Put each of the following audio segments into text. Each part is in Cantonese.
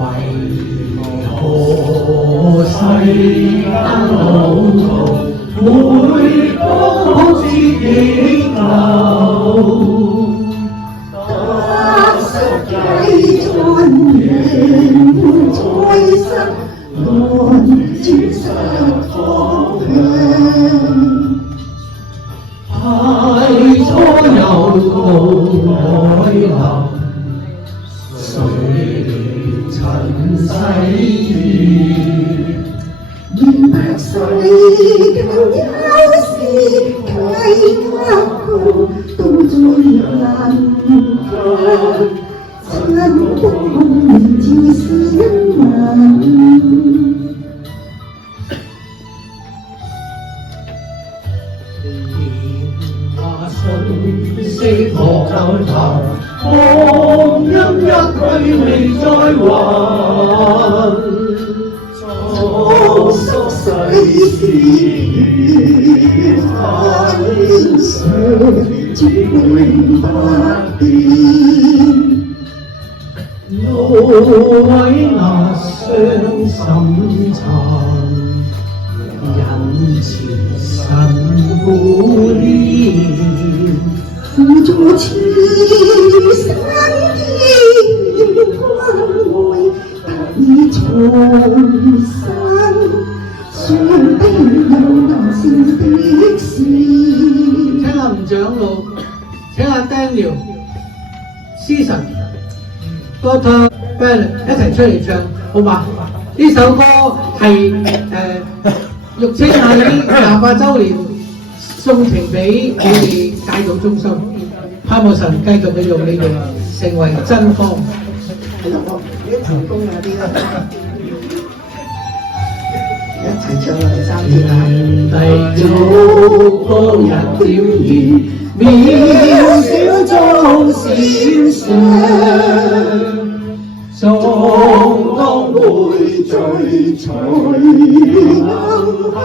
何世間路途每個節影流，得失計盡仍在身，安轉失方向。太初有道來臨，誰塵世緣，明白世間有時計刻苦，都在人間，塵光照市民。信息何夠頭，光陰一去未再還。蒼生世事看天上，絕永不變。蘆葦那傷心殘，人前神故念。輔助此生天關愛，得以重生，上帝有難成的事。請阿吳長老，請阿 Daniel、思神、Doctor Bennett 一齊出嚟唱，好嘛？呢首歌係玉清喺28週年送情俾我哋戒毒中心，盼望神繼續去用你哋成為真光。啲成功嗰啲啦，一齊唱我哋3節啦。第早幫人點燃，渺小中閃亮，壯當會聚財能下。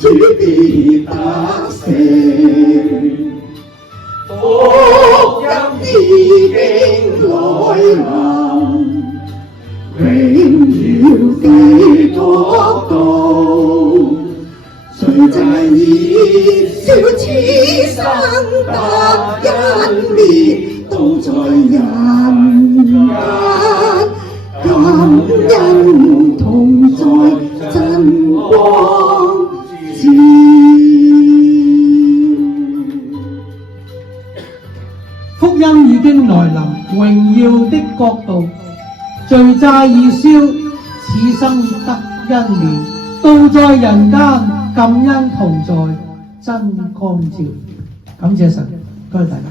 主必得勝，福音已經來臨，榮耀的國度，罪債已消，此生得恩憐，都在人間，感恩同在真光。福音已經來臨，榮耀的國度，罪債已消，此生得恩憐，都在人間，感恩同在，真光照。感謝神，多謝大家。